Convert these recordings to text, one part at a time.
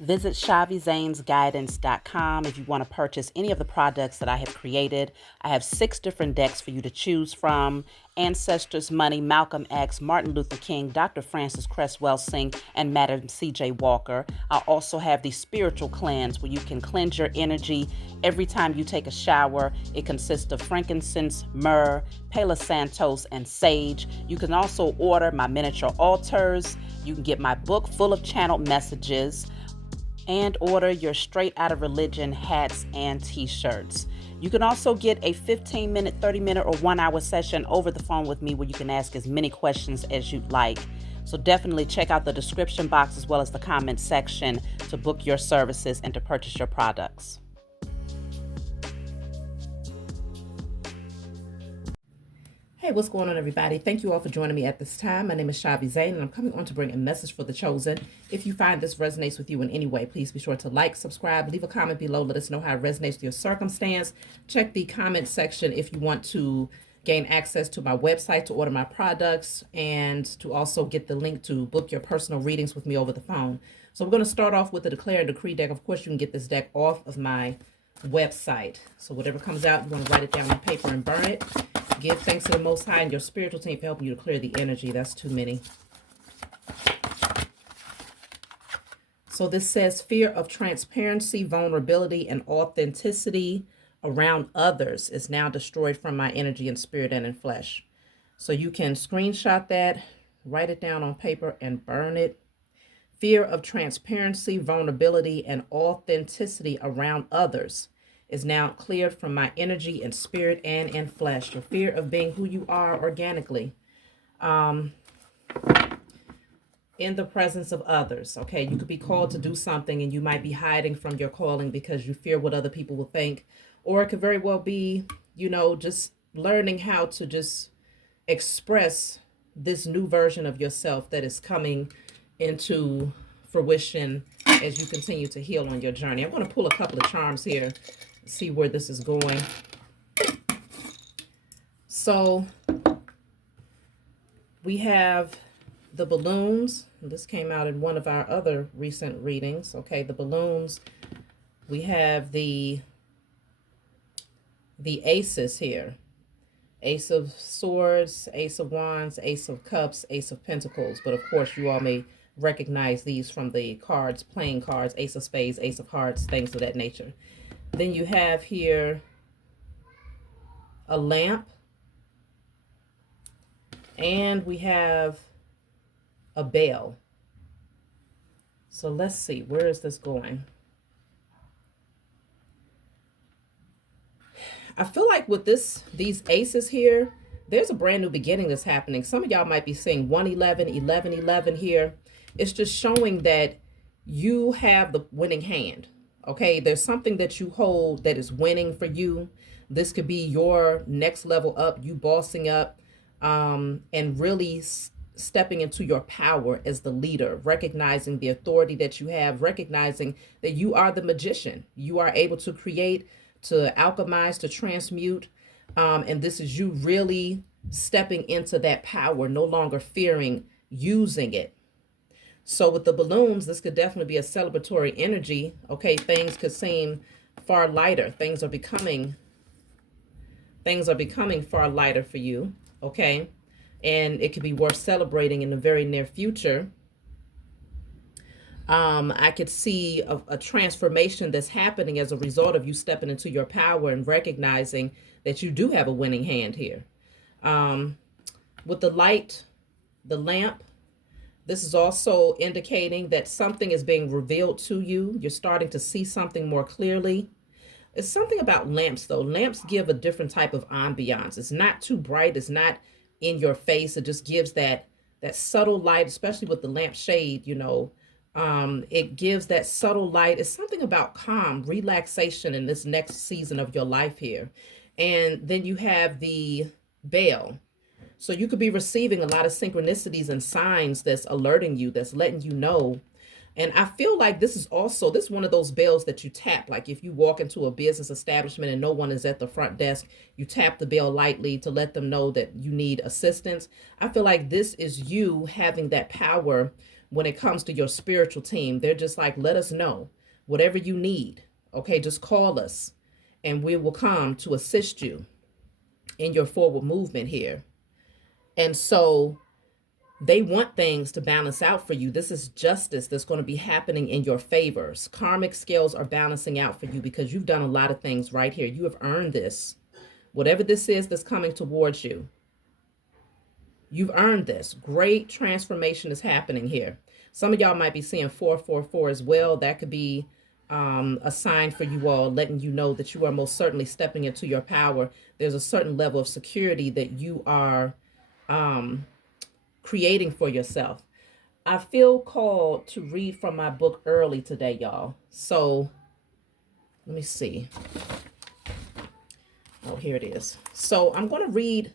Visit ShaviZanesGuidance.com if you want to purchase any of the products that I have created. I have 6 different decks for you to choose from: Ancestors Money, Malcolm X, Martin Luther King, Dr. Francis Cresswell Singh, and Madam C.J. Walker. I also have the Spiritual Cleanse, where you can cleanse your energy every time you take a shower. It consists of frankincense, myrrh, Palo Santos, and sage. You can also order my miniature altars. You can get my book full of channeled messages, and order your Straight Outta Religion hats and t-shirts. You can also get a 15-minute, 30-minute, or 1-hour session over the phone with me where you can ask as many questions as you'd like. So definitely check out the description box as well as the comment section to book your services and to purchase your products. Hey, what's going on, everybody? Thank you all for joining me at this time. My name is Shavi Zane, and I'm coming on to bring a message for the chosen. If you find this resonates with you in any way, please be sure to like, subscribe, leave a comment below. Let us know how it resonates with your circumstance. Check the comment section if you want to gain access to my website to order my products and to also get the link to book your personal readings with me over the phone. So we're going to start off with the Declare and Decree deck. Of course, you can get this deck off of my website. So whatever comes out, you want to write it down on paper and burn it. Give thanks to the Most High and your spiritual team for helping you to clear the energy. That's too many. So this says fear of transparency, vulnerability, and authenticity around others is now destroyed from my energy and spirit and in flesh. So you can screenshot that, write it down on paper, and burn it. Fear of transparency, vulnerability, and authenticity around others is now cleared from my energy and spirit and in flesh. Your fear of being who you are organically in the presence of others. Okay, you could be called to do something and you might be hiding from your calling because you fear what other people will think. Or it could very well be, just learning how to just express this new version of yourself that is coming into fruition as you continue to heal on your journey. I'm going to pull a couple of charms here, see where this is going. So we have the balloons. This came out in one of our other recent readings. Okay, the balloons. We have the aces here. Ace of Swords, Ace of Wands, Ace of Cups, Ace of Pentacles. But of course, you all may recognize these from the cards, playing cards, Ace of Spades, Ace of Hearts, things of that nature. Then you have here a lamp. And we have a bell. So let's see, where is this going? I feel like with these aces here, there's a brand new beginning that's happening. Some of y'all might be seeing 111, 1111 here. It's just showing that you have the winning hand. Okay, there's something that you hold that is winning for you. This could be your next level up, you bossing up, and really stepping into your power as the leader, recognizing the authority that you have, recognizing that you are the magician. You are able to create, to alchemize, to transmute. And this is you really stepping into that power, no longer fearing using it. So with the balloons, this could definitely be a celebratory energy. Okay, things could seem far lighter. Things are becoming far lighter for you. Okay, and it could be worth celebrating in the very near future. I could see a transformation that's happening as a result of you stepping into your power and recognizing that you do have a winning hand here. With the light, the lamp, this is also indicating that something is being revealed to you. You're starting to see something more clearly. It's something about lamps, though. Lamps give a different type of ambiance. It's not too bright. It's not in your face. It just gives that subtle light, especially with the lamp shade, it gives that subtle light. It's something about calm, relaxation in this next season of your life here. And then you have the bell. So you could be receiving a lot of synchronicities and signs that's alerting you, that's letting you know. And I feel like this is one of those bells that you tap. Like if you walk into a business establishment and no one is at the front desk, you tap the bell lightly to let them know that you need assistance. I feel like this is you having that power when it comes to your spiritual team. They're just like, let us know whatever you need. Okay, just call us and we will come to assist you in your forward movement here. And so they want things to balance out for you. This is justice that's going to be happening in your favors. Karmic scales are balancing out for you because you've done a lot of things right here. You have earned this. Whatever this is that's coming towards you, you've earned this. Great transformation is happening here. Some of y'all might be seeing 444 as well. That could be a sign for you all, letting you know that you are most certainly stepping into your power. There's a certain level of security that you are creating for yourself. I feel called to read from my book early today, y'all. So let me see. Oh, here it is. So I'm going to read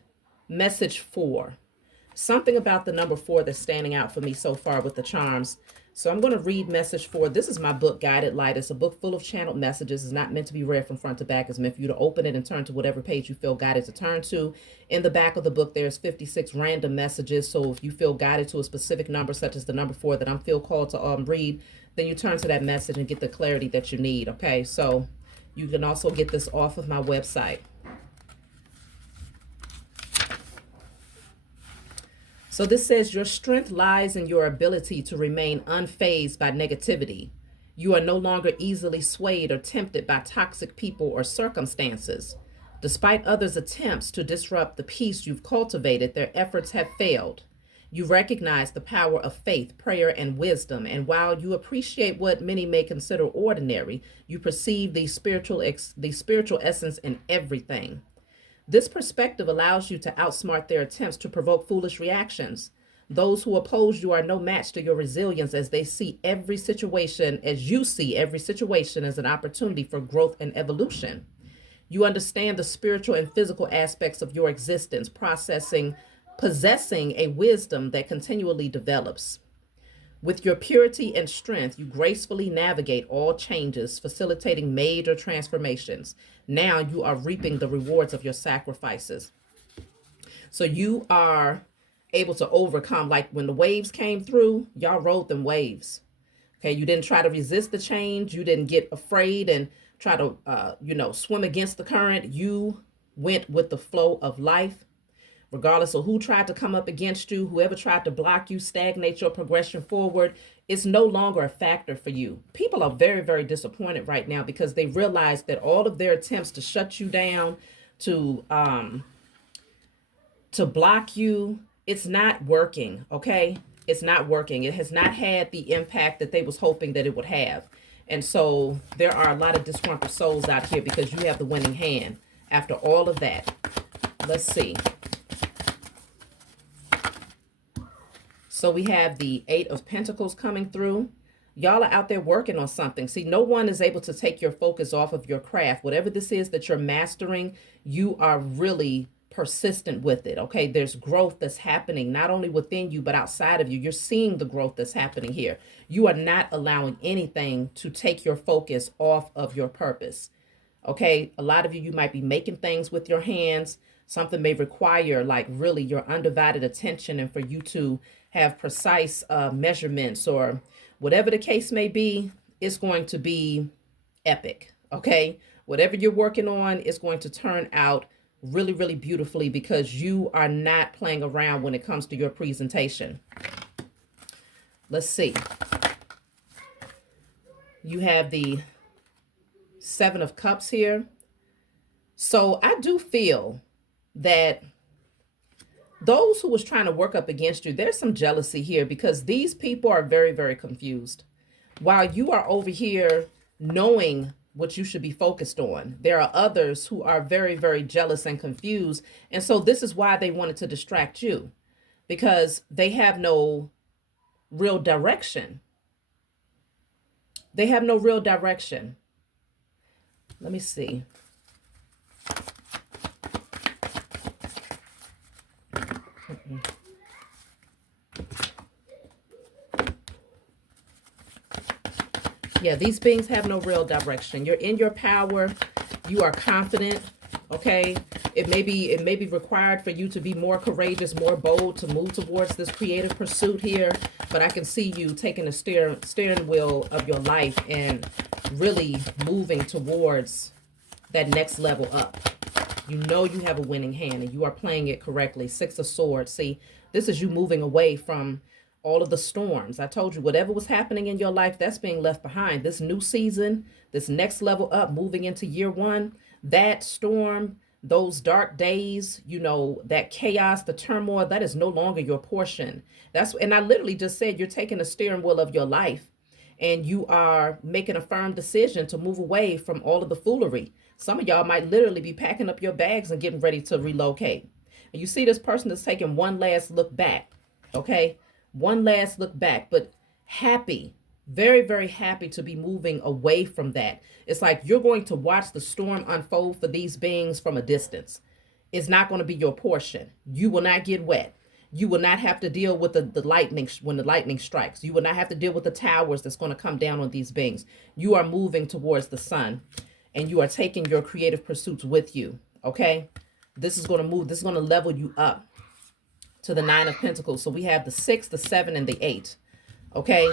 message 4. Something about the number 4 that's standing out for me so far with the charms. So I'm going to read message 4. This is my book, Guided Light. It's a book full of channeled messages. It's not meant to be read from front to back. It's meant for you to open it and turn to whatever page you feel guided to turn to. In the back of the book, there's 56 random messages. So if you feel guided to a specific number, such as the number 4 that I'm feel called to read, then you turn to that message and get the clarity that you need. Okay, so you can also get this off of my website. So this says, your strength lies in your ability to remain unfazed by negativity. You are no longer easily swayed or tempted by toxic people or circumstances. Despite others' attempts to disrupt the peace you've cultivated, their efforts have failed. You recognize the power of faith, prayer, and wisdom, and while you appreciate what many may consider ordinary, you perceive the spiritual essence in everything. This perspective allows you to outsmart their attempts to provoke foolish reactions. Those who oppose you are no match to your resilience, as they see every situation, as you see every situation, as an opportunity for growth and evolution. You understand the spiritual and physical aspects of your existence, possessing a wisdom that continually develops. With your purity and strength, you gracefully navigate all changes, facilitating major transformations. Now you are reaping the rewards of your sacrifices. So you are able to overcome, like when the waves came through, y'all rode them waves. Okay, you didn't try to resist the change. You didn't get afraid and try to, swim against the current. You went with the flow of life. Regardless of who tried to come up against you, whoever tried to block you, stagnate your progression forward, it's no longer a factor for you. People are very, very disappointed right now because they realize that all of their attempts to shut you down, to block you, it's not working, okay? It's not working. It has not had the impact that they was hoping that it would have. And so there are a lot of disgruntled souls out here because you have the winning hand. After all of that, let's see. So we have the 8 of Pentacles coming through. Y'all are out there working on something. See, no one is able to take your focus off of your craft. Whatever this is that you're mastering, you are really persistent with it. Okay, there's growth that's happening not only within you, but outside of you. You're seeing the growth that's happening here. You are not allowing anything to take your focus off of your purpose. Okay, a lot of you might be making things with your hands. Something may require like really your undivided attention and for you to have precise measurements or whatever the case may be, it's going to be epic. Okay, whatever you're working on is going to turn out really, really beautifully because you are not playing around when it comes to your presentation. Let's see. You have the 7 of Cups here. So I do feel that those who was trying to work up against you, there's some jealousy here because these people are very, very confused. While you are over here knowing what you should be focused on, there are others who are very, very jealous and confused. And so this is why they wanted to distract you, because they have no real direction. They have no real direction. Let me see. Yeah, these beings have no real direction. You're in your power. You are confident. Okay. It may be required for you to be more courageous, more bold, to move towards this creative pursuit here. But I can see you taking the steering wheel of your life and really moving towards that next level up. You know you have a winning hand and you are playing it correctly. Six of Swords. See, this is you moving away from all of the storms. I told you, whatever was happening in your life, that's being left behind. This new season, this next level up, moving into year one, that storm, those dark days, you know, that chaos, the turmoil, that is no longer your portion. And I literally just said you're taking the steering wheel of your life and you are making a firm decision to move away from all of the foolery. Some of y'all might literally be packing up your bags and getting ready to relocate. And you see this person is taking one last look back, okay? One last look back, but happy, very, very happy to be moving away from that. It's like you're going to watch the storm unfold for these beings from a distance. It's not going to be your portion. You will not get wet. You will not have to deal with the lightning when the lightning strikes. You will not have to deal with the towers that's going to come down on these beings. You are moving towards the sun and you are taking your creative pursuits with you, okay? This is going to move. This is going to level you up to the Nine of Pentacles. So we have the 6, the 7, and the 8, okay?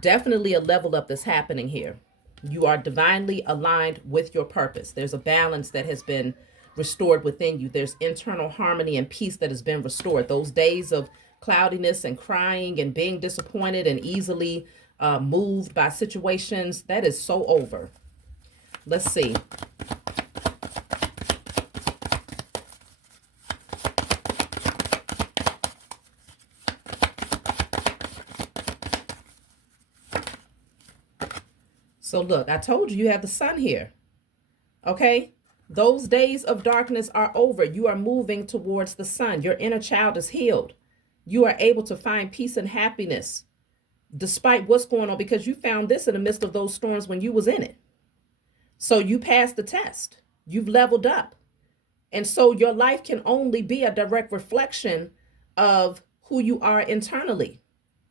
Definitely a level up that's happening here. You are divinely aligned with your purpose. There's a balance that has been restored within you. There's internal harmony and peace that has been restored. Those days of cloudiness and crying and being disappointed and easily moved by situations, that is so over. Let's see. So look, I told you, you have the sun here. Okay? Those days of darkness are over. You are moving towards the sun. Your inner child is healed. You are able to find peace and happiness despite what's going on, because you found this in the midst of those storms when you was in it. So you passed the test. You've leveled up. And so your life can only be a direct reflection of who you are internally.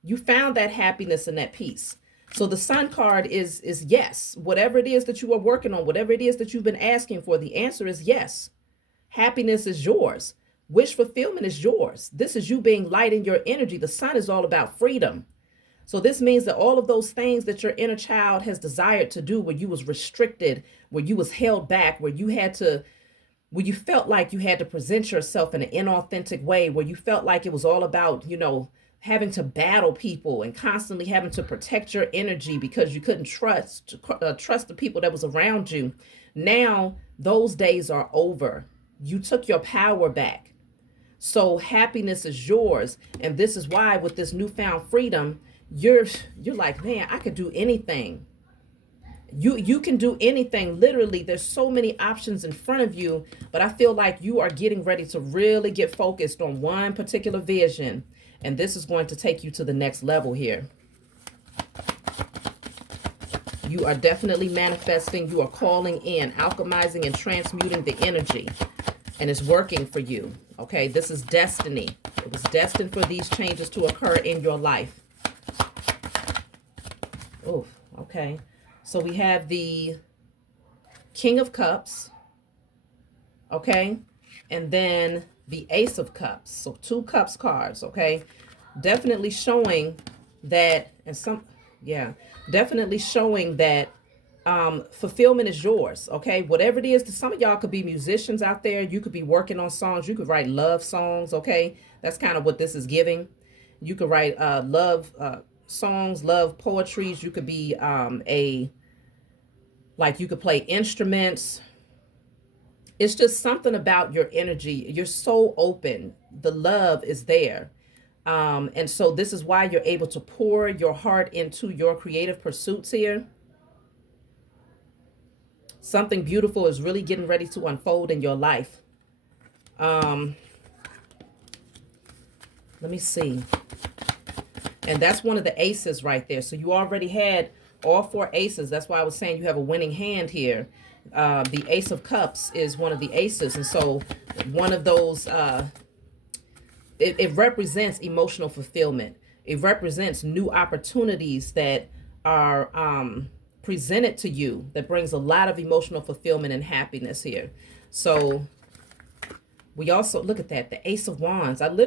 You found that happiness and that peace. So the sun card is yes. Whatever it is that you are working on, whatever it is that you've been asking for, the answer is yes. Happiness is yours. Wish fulfillment is yours. This is you being light in your energy. The sun is all about freedom. So this means that all of those things that your inner child has desired to do, where you was restricted, where you was held back, where you felt like you had to present yourself in an inauthentic way, where you felt like it was all about, having to battle people and constantly having to protect your energy because you couldn't trust the people that was around you. Now those days are over. You took your power back. So happiness is yours. And this is why with this newfound freedom, you're like, man, I could do anything. You can do anything. Literally, there's so many options in front of you, but I feel like you are getting ready to really get focused on one particular vision. And this is going to take you to the next level here. You are definitely manifesting. You are calling in, alchemizing, and transmuting the energy. And it's working for you. Okay, this is destiny. It was destined for these changes to occur in your life. Oh, okay. So we have the King of Cups. Okay. And then the Ace of Cups. So 2 cups cards, okay? Definitely showing that, definitely showing that fulfillment is yours, okay? Whatever it is, some of y'all could be musicians out there. You could be working on songs. You could write love songs, okay? That's kind of what this is giving. You could write love songs, love poetries. You could be you could play instruments. It's just something about your energy. You're so open. The love is there. And so this is why you're able to pour your heart into your creative pursuits here. Something beautiful is really getting ready to unfold in your life. Let me see. And that's one of the aces right there. So you already had all 4 aces. That's why I was saying you have a winning hand here. The Ace of Cups is one of the aces. And so one of those, it represents emotional fulfillment. It represents new opportunities that are presented to you that brings a lot of emotional fulfillment and happiness here. So We also look at that, the Ace of Wands. I'm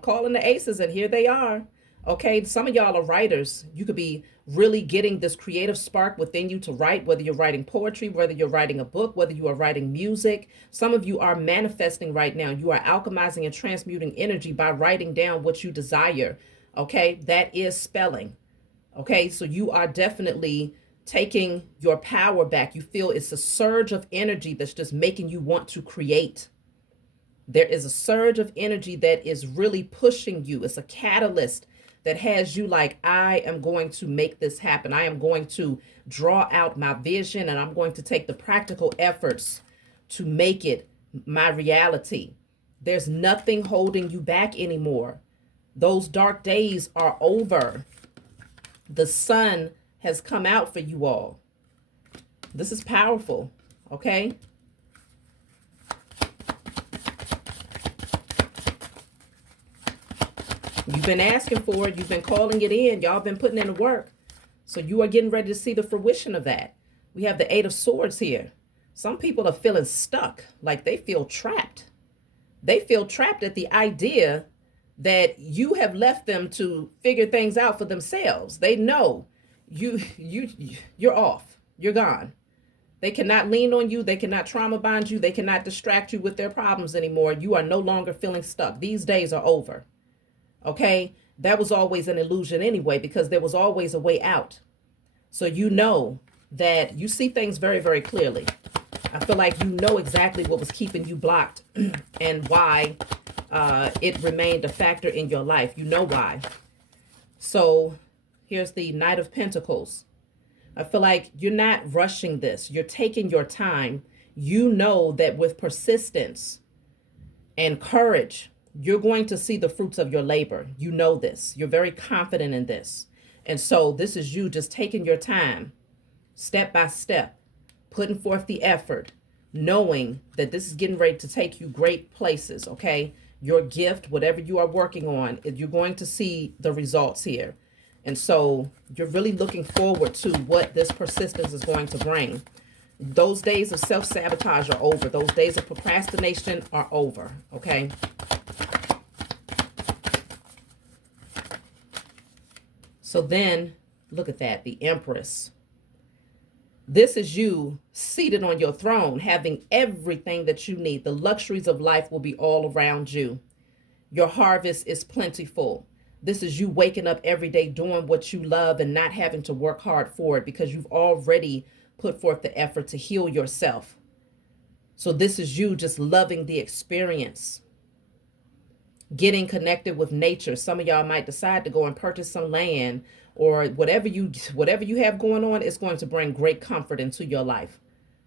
calling the aces, and here they are. Okay, some of y'all are writers. You could be really getting this creative spark within you to write, whether you're writing poetry, whether you're writing a book, whether you are writing music. Some of you are manifesting right now. You are alchemizing and transmuting energy by writing down what you desire. Okay, that is spelling. Okay, so you are definitely taking your power back. You feel it's a surge of energy that's just making you want to create. There is a surge of energy that is really pushing you. It's a catalyst that has you like, I am going to make this happen. I am going to draw out my vision, and I'm going to take the practical efforts to make it my reality. There's nothing holding you back anymore. Those dark days are over. The sun has come out for you all. This is powerful, okay? You've been asking for it. You've been calling it in. Y'all been putting in the work. So you are getting ready to see the fruition of that. We have the Eight of Swords here. Some people are feeling stuck, like they feel trapped. They feel trapped at the idea that you have left them to figure things out for themselves. They know you're off. You're gone. They cannot lean on you. They cannot trauma bond you. They cannot distract you with their problems anymore. You are no longer feeling stuck. These days are over. Okay, that was always an illusion anyway, because there was always a way out. So you know that you see things very, very clearly. I feel like you know exactly what was keeping you blocked and why it remained a factor in your life. You know why. So here's the Knight of Pentacles. I feel like you're not rushing this. You're taking your time. You know that with persistence and courage, you're going to see the fruits of your labor. You know this. You're very confident in this. And so this is you just taking your time, step by step, putting forth the effort, knowing that this is getting ready to take you great places, okay? Your gift, whatever you are working on, you're going to see the results here. And so you're really looking forward to what this persistence is going to bring. Those days of self-sabotage are over. Those days of procrastination are over, okay? So then, look at that, the Empress. This is you seated on your throne, having everything that you need. The luxuries of life will be all around you. Your harvest is plentiful. This is you waking up every day doing what you love and not having to work hard for it, because you've already put forth the effort to heal yourself. So this is you just loving the experience. Getting connected with nature. Some of y'all might decide to go and purchase some land, or whatever you have going on is going to bring great comfort into your life.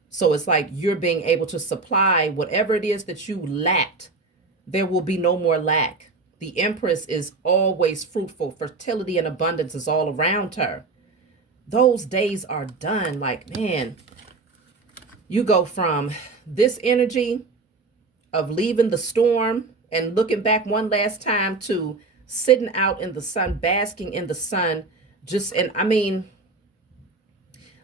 So it's like you're being able to supply whatever it is that you lacked. There will be no more lack. The Empress is always fruitful. Fertility and abundance is all around her. Those days are done. Like, man, you go from this energy of leaving the storm and looking back one last time to sitting out in the sun, basking in the sun. And I mean,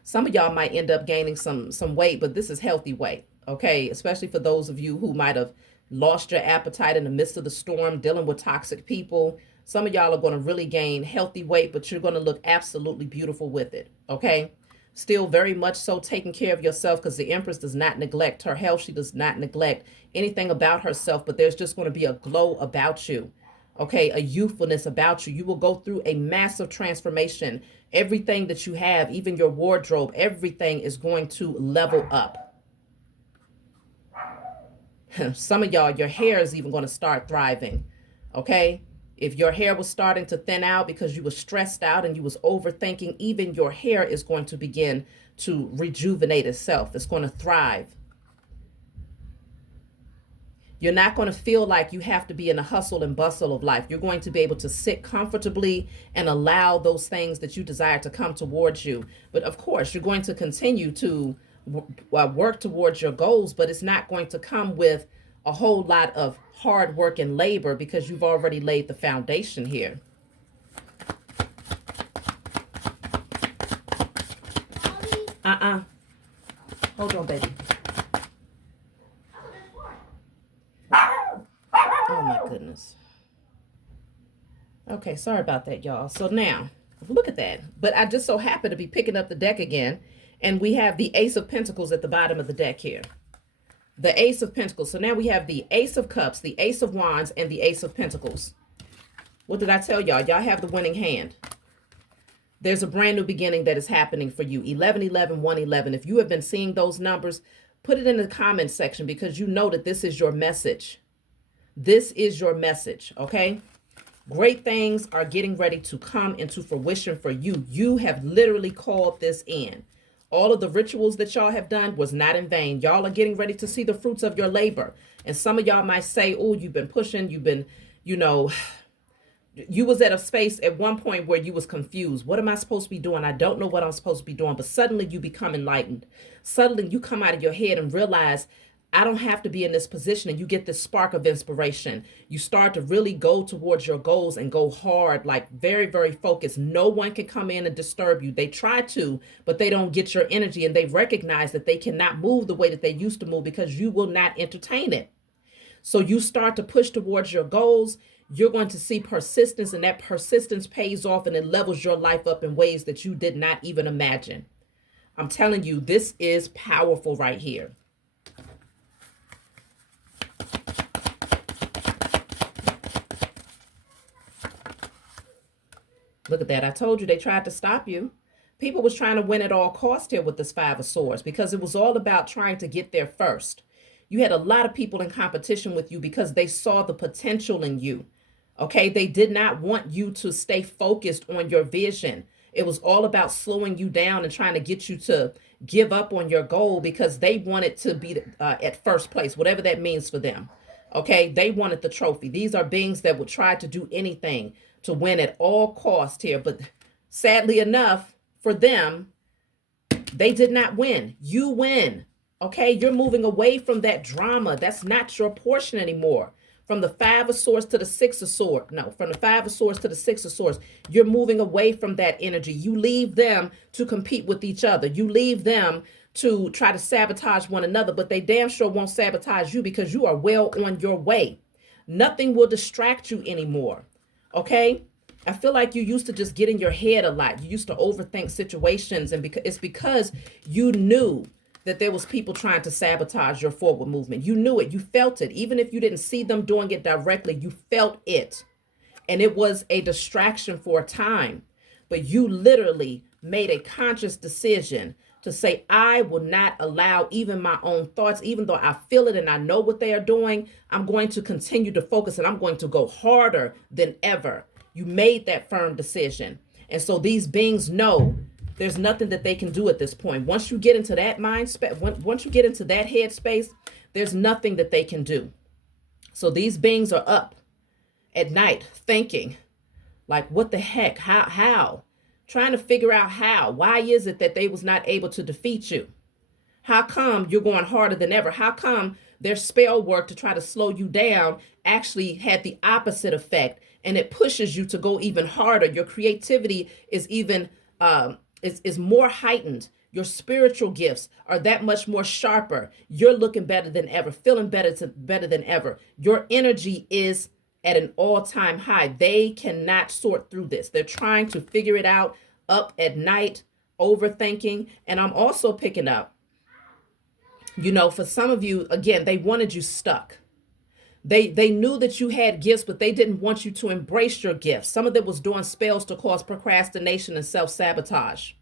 some of y'all might end up gaining some weight, but this is healthy weight, okay? Especially for those of you who might have lost your appetite in the midst of the storm, dealing with toxic people. Some of y'all are going to really gain healthy weight, but you're going to look absolutely beautiful with it, okay? Still very much so taking care of yourself, because the Empress does not neglect her health. She does not neglect anything about herself, but there's just going to be a glow about you, okay? A youthfulness about you. You will go through a massive transformation. Everything that you have, even your wardrobe, everything is going to level up. Some of y'all, your hair is even going to start thriving, okay? If your hair was starting to thin out because you were stressed out and you was overthinking, even your hair is going to begin to rejuvenate itself. It's going to thrive. You're not going to feel like you have to be in the hustle and bustle of life. You're going to be able to sit comfortably and allow those things that you desire to come towards you. But of course, you're going to continue to work towards your goals, but it's not going to come with a whole lot of hard work and labor, because you've already laid the foundation here. Hold on, baby. goodness. Okay, sorry about that, y'all. So now, look at that. But I just so happen to be picking up the deck again, and we have the Ace of Pentacles at the bottom of the deck here. The Ace of Pentacles. So now we have the Ace of Cups, the Ace of Wands, and the Ace of Pentacles. What did I tell y'all? Y'all have the winning hand. There's a brand new beginning that is happening for you. 1111 111. If you have been seeing those numbers, put it in the comment section, because you know that this is your message. This is your message, okay? Great things are getting ready to come into fruition for you. You have literally called this in. All of the rituals that y'all have done was not in vain. Y'all are getting ready to see the fruits of your labor. And some of y'all might say, oh, you've been pushing, you've been, you was at a space at one point where you was confused. What am I supposed to be doing? I don't know what I'm supposed to be doing. But suddenly you become enlightened. Suddenly you come out of your head and realize, I don't have to be in this position. And you get this spark of inspiration. You start to really go towards your goals and go hard, like very, very focused. No one can come in and disturb you. They try to, but they don't get your energy. And they recognize that they cannot move the way that they used to move, because you will not entertain it. So you start to push towards your goals. You're going to see persistence, and that persistence pays off, and it levels your life up in ways that you did not even imagine. I'm telling you, this is powerful right here. Look at that. I told you they tried to stop you. People was trying to win at all costs here with this Five of Swords, because it was all about trying to get there first. You had a lot of people in competition with you because they saw the potential in you. Okay, they did not want you to stay focused on your vision. It was all about slowing you down and trying to get you to give up on your goal, because they wanted to be at first place, whatever that means for them. Okay, they wanted the trophy. These are beings that would try to do anything to win at all cost here. But sadly enough for them, they did not win. You win. Okay, you're moving away from that drama. That's not your portion anymore. From the Five of Swords to the Six of Swords. No, from the Five of Swords to the Six of Swords. You're moving away from that energy. You leave them to compete with each other. You leave them to try to sabotage one another, but they damn sure won't sabotage you, because you are well on your way. Nothing will distract you anymore. Okay? I feel like you used to just get in your head a lot. You used to overthink situations, and it's because you knew that there was people trying to sabotage your forward movement. You knew it. You felt it. Even if you didn't see them doing it directly, you felt it. And it was a distraction for a time. But you literally made a conscious decision to say, I will not allow even my own thoughts, even though I feel it and I know what they are doing, I'm going to continue to focus, and I'm going to go harder than ever. You made that firm decision. And so these beings know there's nothing that they can do at this point. Once you get into that mind space, once you get into that head space, there's nothing that they can do. So these beings are up at night thinking, like, what the heck? How? Trying to figure out how. Why is it that they was not able to defeat you? How come you're going harder than ever? How come their spell work to try to slow you down actually had the opposite effect, and it pushes you to go even harder? Your creativity is even is more heightened. Your spiritual gifts are that much more sharper. You're looking better than ever, feeling better than ever. Your energy is at an all-time high. They cannot sort through this. They're trying to figure it out up at night, overthinking. And I'm also picking up, for some of you, again, they wanted you stuck. They knew that you had gifts, but they didn't want you to embrace your gifts. Some of them was doing spells to cause procrastination and self-sabotage.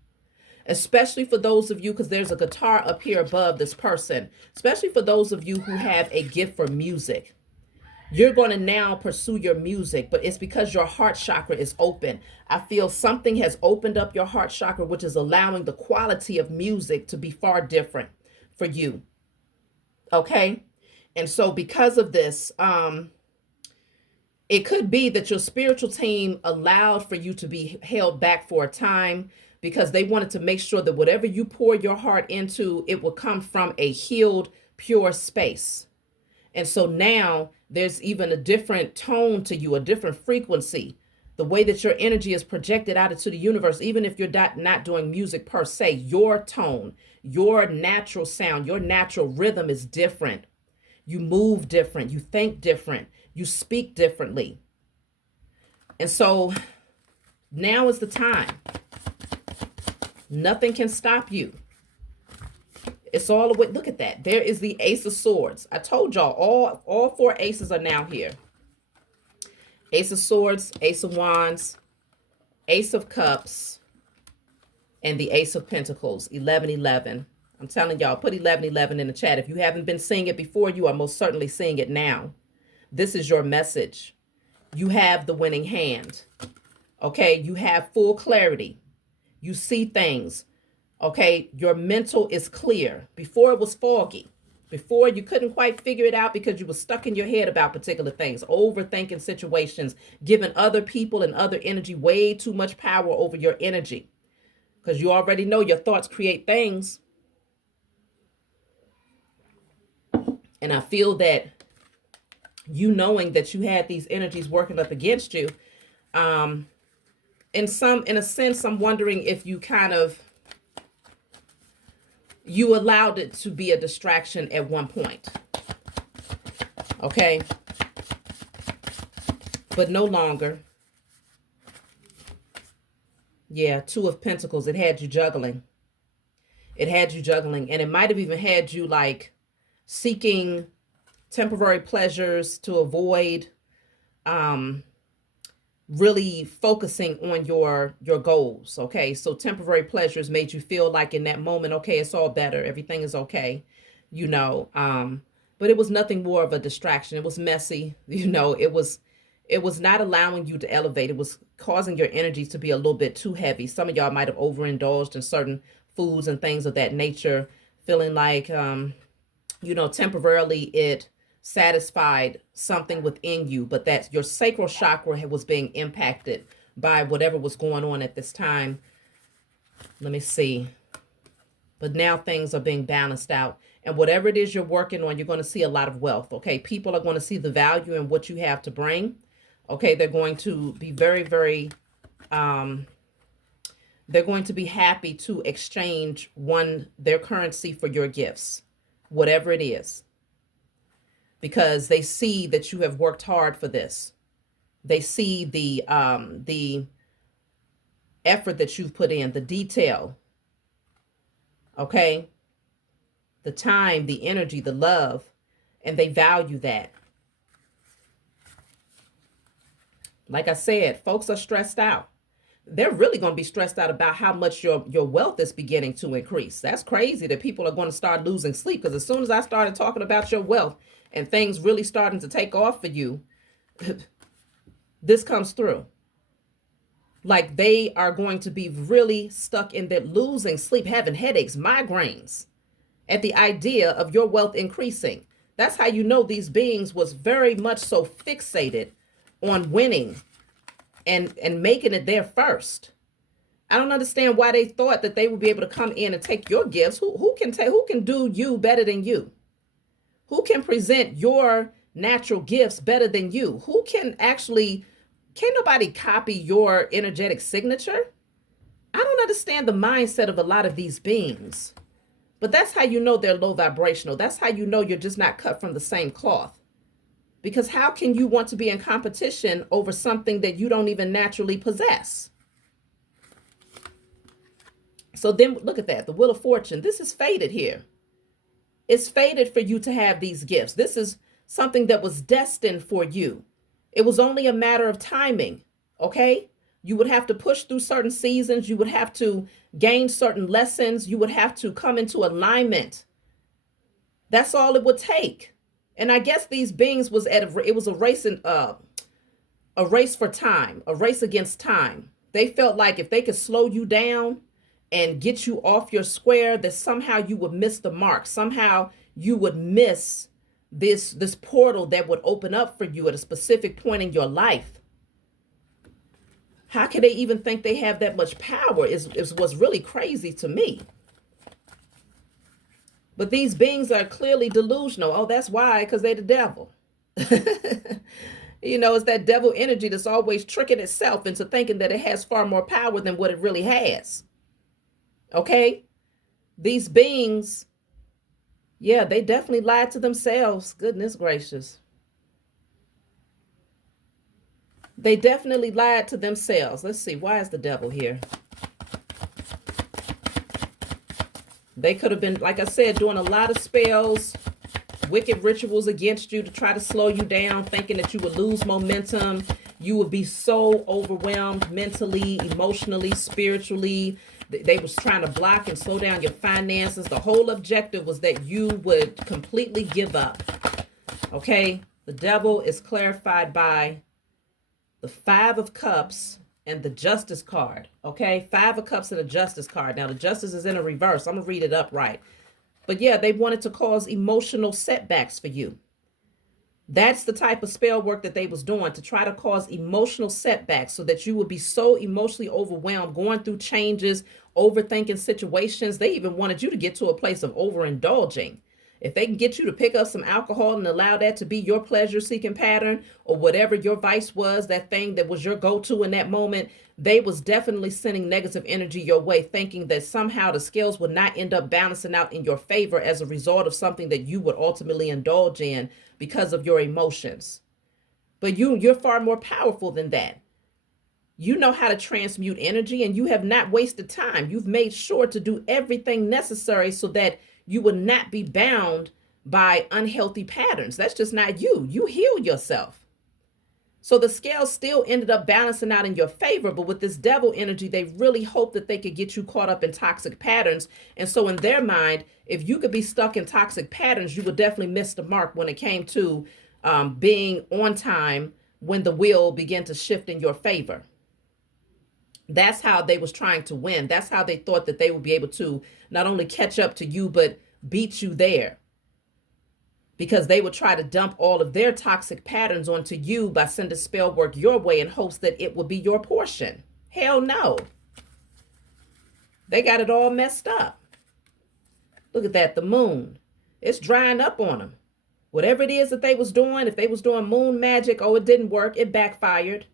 Especially for those of you, because there's a guitar up here above this person, especially for those of you who have a gift for music. You're going to now pursue your music, but it's because your heart chakra is open. I feel something has opened up your heart chakra, which is allowing the quality of music to be far different for you. Okay? And so because of this, it could be that your spiritual team allowed for you to be held back for a time, because they wanted to make sure that whatever you pour your heart into, it will come from a healed, pure space. And so now there's even a different tone to you, a different frequency. The way that your energy is projected out into the universe, even if you're not doing music per se, your tone, your natural sound, your natural rhythm is different. You move different. You think different. You speak differently. And so now is the time. Nothing can stop you. It's all the way. Look at that. There is the Ace of Swords. I told y'all all four aces are now here. Ace of Swords, Ace of Wands, Ace of Cups, and the Ace of Pentacles, 1111. I'm telling y'all, put 1111 in the chat. If you haven't been seeing it before, you are most certainly seeing it now. This is your message. You have the winning hand. Okay, you have full clarity. You see things. Okay, your mental is clear. Before it was foggy. Before you couldn't quite figure it out because you were stuck in your head about particular things, overthinking situations, giving other people and other energy way too much power over your energy. Because you already know your thoughts create things. And I feel that you knowing that you had these energies working up against you, in a sense, I'm wondering if you you allowed it to be a distraction at one point. Okay. But no longer. Yeah, Two of Pentacles. It had you juggling. It had you juggling. And it might have even had you like seeking temporary pleasures to avoid really focusing on your goals. Okay, so temporary pleasures made you feel like in that moment, okay, it's all better, everything is okay, you know. But it was nothing more of a distraction. It was messy, you know. It was not allowing you to elevate. It was causing your energy to be a little bit too heavy. Some of y'all might have overindulged in certain foods and things of that nature, feeling like you know, temporarily it satisfied something within you, but that your sacral chakra was being impacted by whatever was going on at this time. Let me see. But now things are being balanced out. And whatever it is you're working on, you're going to see a lot of wealth. Okay. People are going to see the value in what you have to bring. Okay. They're going to be very, very, they're going to be happy to exchange their currency for your gifts, whatever it is. Because they see that you have worked hard for this. They see the effort that you've put in, the detail, okay? The time, the energy, the love, and they value that. Like I said, folks are stressed out. They're really going to be stressed out about how much your wealth is beginning to increase. That's crazy that people are going to start losing sleep, because as soon as I started talking about your wealth and things really starting to take off for you, this comes through. Like they are going to be really stuck in that losing sleep, having headaches, migraines at the idea of your wealth increasing. That's how you know these beings was very much so fixated on winning and making it there first. I don't understand why they thought that they would be able to come in and take your gifts. Who can do you better than you? Who can present your natural gifts better than you? Who can nobody copy your energetic signature? I don't understand the mindset of a lot of these beings. But that's how you know they're low vibrational. That's how you know you're just not cut from the same cloth. Because how can you want to be in competition over something that you don't even naturally possess? So then look at that. The Wheel of Fortune. This is fated here. It's fated for you to have these gifts. This is something that was destined for you. It was only a matter of timing. Okay? You would have to push through certain seasons. You would have to gain certain lessons. You would have to come into alignment. That's all it would take. And I guess these beings was it was a race for time, a race against time. They felt like if they could slow you down and get you off your square, that somehow you would miss the mark. Somehow you would miss this portal that would open up for you at a specific point in your life. How can they even think they have that much power is what's really crazy to me. But these beings are clearly delusional. Oh, that's why, because they're the devil. You know, it's that devil energy that's always tricking itself into thinking that it has far more power than what it really has. Okay? These beings, Yeah, they definitely lied to themselves. Goodness gracious. They definitely lied to themselves. Let's see. Why is the devil here? They could have been, like I said, doing a lot of spells, wicked rituals against you to try to slow you down, thinking that you would lose momentum. You would be so overwhelmed mentally, emotionally, spiritually. They was trying to block and slow down your finances. The whole objective was that you would completely give up. Okay? The devil is clarified by the Five of Cups and the Justice card. Okay? Five of Cups and a Justice card. Now, the Justice is in a reverse. I'm going to read it upright. But yeah, they wanted to cause emotional setbacks for you. That's the type of spell work that they was doing, to try to cause emotional setbacks so that you would be so emotionally overwhelmed, going through changes, overthinking situations. They even wanted you to get to a place of overindulging. If they can get you to pick up some alcohol and allow that to be your pleasure seeking pattern, or whatever your vice was, that thing that was your go-to in that moment, they was definitely sending negative energy your way, thinking that somehow the scales would not end up balancing out in your favor as a result of something that you would ultimately indulge in because of your emotions. But you're far more powerful than that. You know how to transmute energy, and you have not wasted time. You've made sure to do everything necessary so that you will not be bound by unhealthy patterns. That's just not you. You heal yourself. So the scales still ended up balancing out in your favor, but with this devil energy, they really hoped that they could get you caught up in toxic patterns. And so in their mind, if you could be stuck in toxic patterns, you would definitely miss the mark when it came to being on time when the wheel began to shift in your favor. That's how they was trying to win. That's how they thought that they would be able to not only catch up to you, but beat you there. Because they would try to dump all of their toxic patterns onto you by sending spell work your way in hopes that it would be your portion. Hell no. They got it all messed up. Look at that, the moon. It's drying up on them. Whatever it is that they was doing, if they was doing moon magic, oh, it didn't work. It backfired.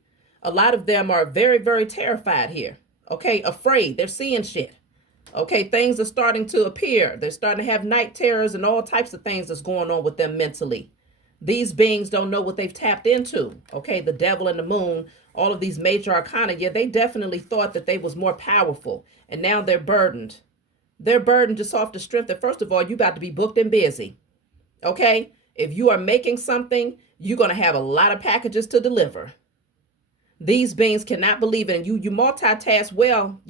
A lot of them are very, very terrified here. Okay, afraid. They're seeing shit. Okay, things are starting to appear. They're starting to have night terrors and all types of things that's going on with them mentally. These beings don't know what they've tapped into. Okay, the devil and the moon, all of these major arcana, yeah, they definitely thought that they was more powerful. And now they're burdened. They're burdened just off the strength that, first of all, you got to be booked and busy. Okay, if you are making something, you're going to have a lot of packages to deliver. These beings cannot believe it. And you multitask well,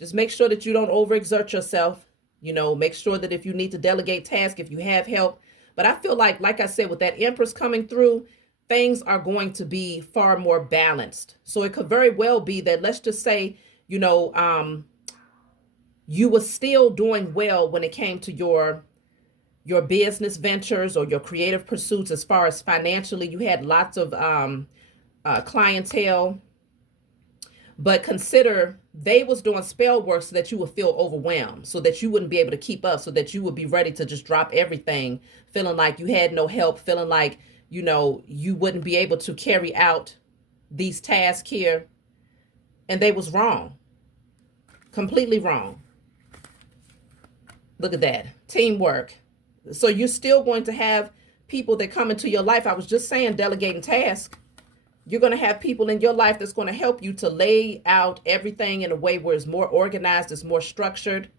just make sure that you don't overexert yourself. Make sure that if you need to delegate tasks, if you have help. But I feel like I said, with that Empress coming through, things are going to be far more balanced. So it could very well be that, let's just say, you were still doing well when it came to your business ventures or your creative pursuits. As far as financially, you had lots of clientele. But consider they was doing spell work so that you would feel overwhelmed, so that you wouldn't be able to keep up, so that you would be ready to just drop everything, feeling like you had no help, feeling like, you wouldn't be able to carry out these tasks here. And they was wrong. Completely wrong. Look at that. Teamwork. So you're still going to have people that come into your life. I was just saying, delegating tasks. You're going to have people in your life that's going to help you to lay out everything in a way where it's more organized, it's more structured.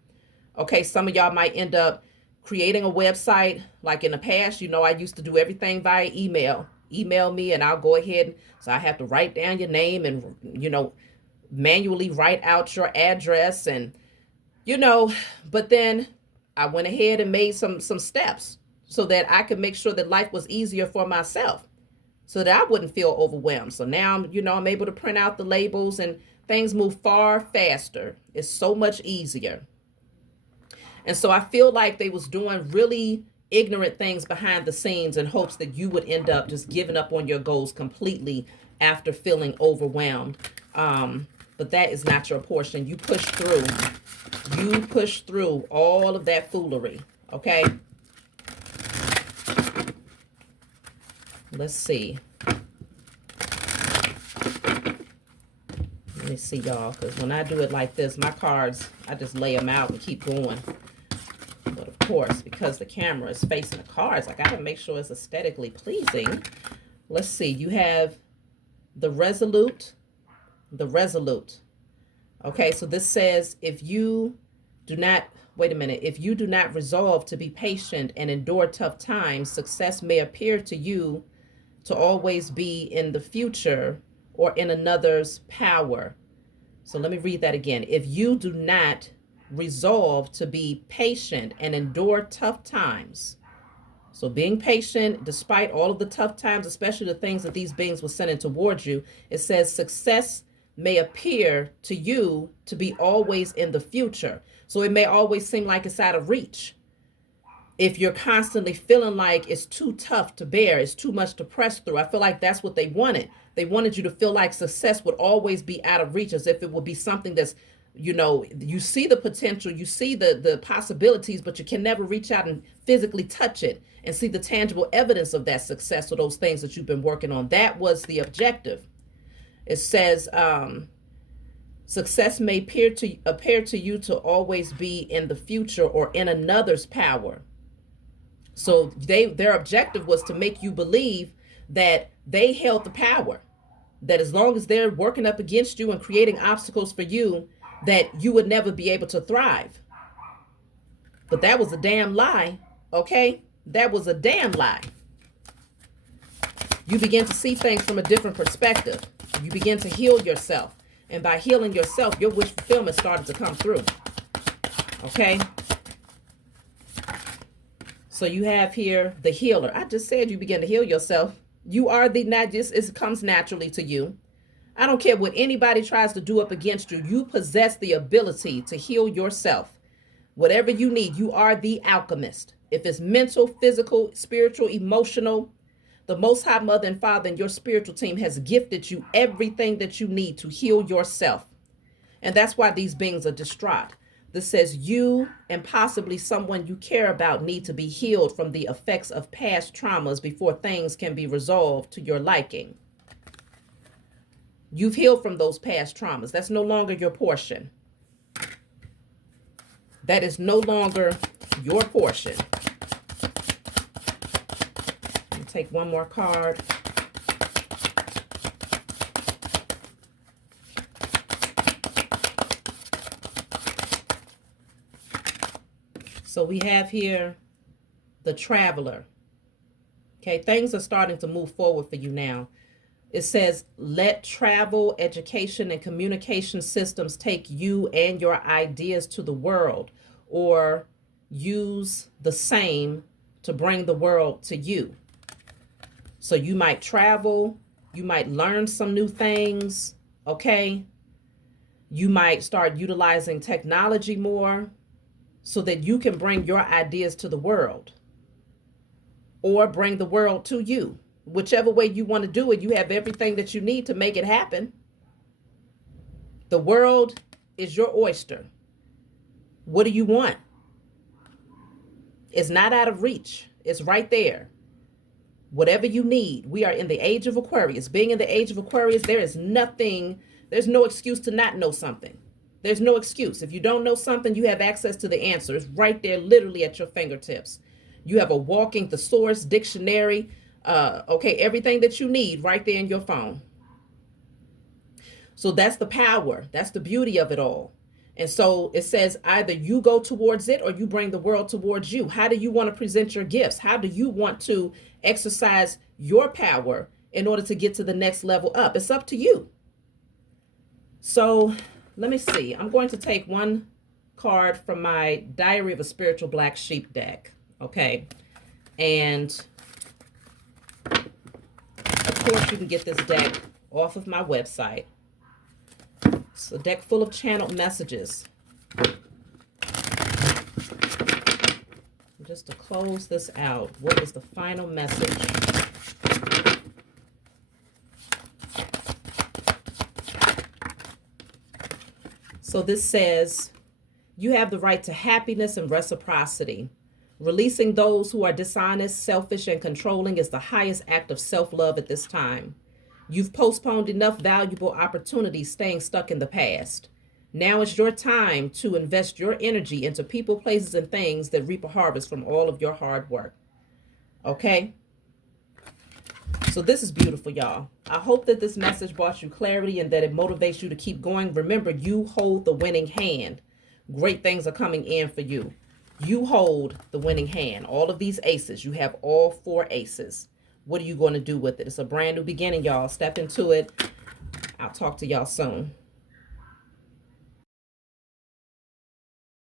Okay, some of y'all might end up creating a website. Like in the past, I used to do everything via email. Email me and I'll go ahead. So I have to write down your name and, manually write out your address and, but then I went ahead and made some steps so that I could make sure that life was easier for myself, so that I wouldn't feel overwhelmed. So now, I'm able to print out the labels and things move far faster. It's so much easier. And so I feel like they was doing really ignorant things behind the scenes in hopes that you would end up just giving up on your goals completely after feeling overwhelmed. But that is not your portion. You push through. You push through all of that foolery. Okay? Let's see. Let me see, y'all, because when I do it like this, my cards, I just lay them out and keep going. But of course, because the camera is facing the cards, I got to make sure it's aesthetically pleasing. Let's see. You have the resolute. The resolute. Okay, so this says if you do not, wait a minute, if you do not resolve to be patient and endure tough times, success may appear to you to always be in the future or in another's power. So let me read that again. If you do not resolve to be patient and endure tough times, so being patient despite all of the tough times, especially the things that these beings were sending towards you, it says success may appear to you to be always in the future. So it may always seem like it's out of reach. If you're constantly feeling like it's too tough to bear, it's too much to press through, I feel like that's what they wanted. They wanted you to feel like success would always be out of reach, as if it would be something that's, you know, you see the potential, you see the possibilities, but you can never reach out and physically touch it and see the tangible evidence of that success or those things that you've been working on. That was the objective. It says success may appear to you to always be in the future or in another's power. So their objective was to make you believe that they held the power, that as long as they're working up against you and creating obstacles for you, that you would never be able to thrive. But that was a damn lie, okay? That was a damn lie. You begin to see things from a different perspective. You begin to heal yourself. And by healing yourself, your wish fulfillment started to come through. Okay? So you have here the healer. I just said you begin to heal yourself. You are the, not just, it comes naturally to you. I don't care what anybody tries to do up against you. You possess the ability to heal yourself. Whatever you need, you are the alchemist. If it's mental, physical, spiritual, emotional, the Most High Mother and Father and your spiritual team has gifted you everything that you need to heal yourself. And that's why these beings are distraught. This says you and possibly someone you care about need to be healed from the effects of past traumas before things can be resolved to your liking. You've healed from those past traumas. That's no longer your portion. That is no longer your portion. Let me take one more card. So we have here the traveler. Okay, things are starting to move forward for you now. It says, let travel, education, and communication systems take you and your ideas to the world, or use the same to bring the world to you. So you might travel, you might learn some new things, okay? You might start utilizing technology more so that you can bring your ideas to the world, or bring the world to you. Whichever way you want to do it, you have everything that you need to make it happen. The world is your oyster. What do you want? It's not out of reach. It's right there. Whatever you need. We are in the age of Aquarius. Being in the age of Aquarius, there is nothing, there's no excuse to not know something. There's no excuse. If you don't know something, you have access to the answer. It's right there, literally at your fingertips. You have a walking thesaurus, dictionary, okay, everything that you need right there in your phone. So that's the power. That's the beauty of it all. And so it says either you go towards it or you bring the world towards you. How do you want to present your gifts? How do you want to exercise your power in order to get to the next level up? It's up to you. So let me see. I'm going to take one card from my Diary of a Spiritual Black Sheep deck. Okay. And of course, you can get this deck off of my website. It's a deck full of channeled messages. Just to close this out, what is the final message? So this says, you have the right to happiness and reciprocity. Releasing those who are dishonest, selfish, and controlling is the highest act of self-love at this time. You've postponed enough valuable opportunities staying stuck in the past. Now is your time to invest your energy into people, places, and things that reap a harvest from all of your hard work. Okay? So this is beautiful, y'all. I hope that this message brought you clarity and that it motivates you to keep going. Remember, you hold the winning hand. Great things are coming in for you. You hold the winning hand. All of these aces, you have all 4 aces. What are you going to do with it? It's a brand new beginning, y'all. Step into it. I'll talk to y'all soon.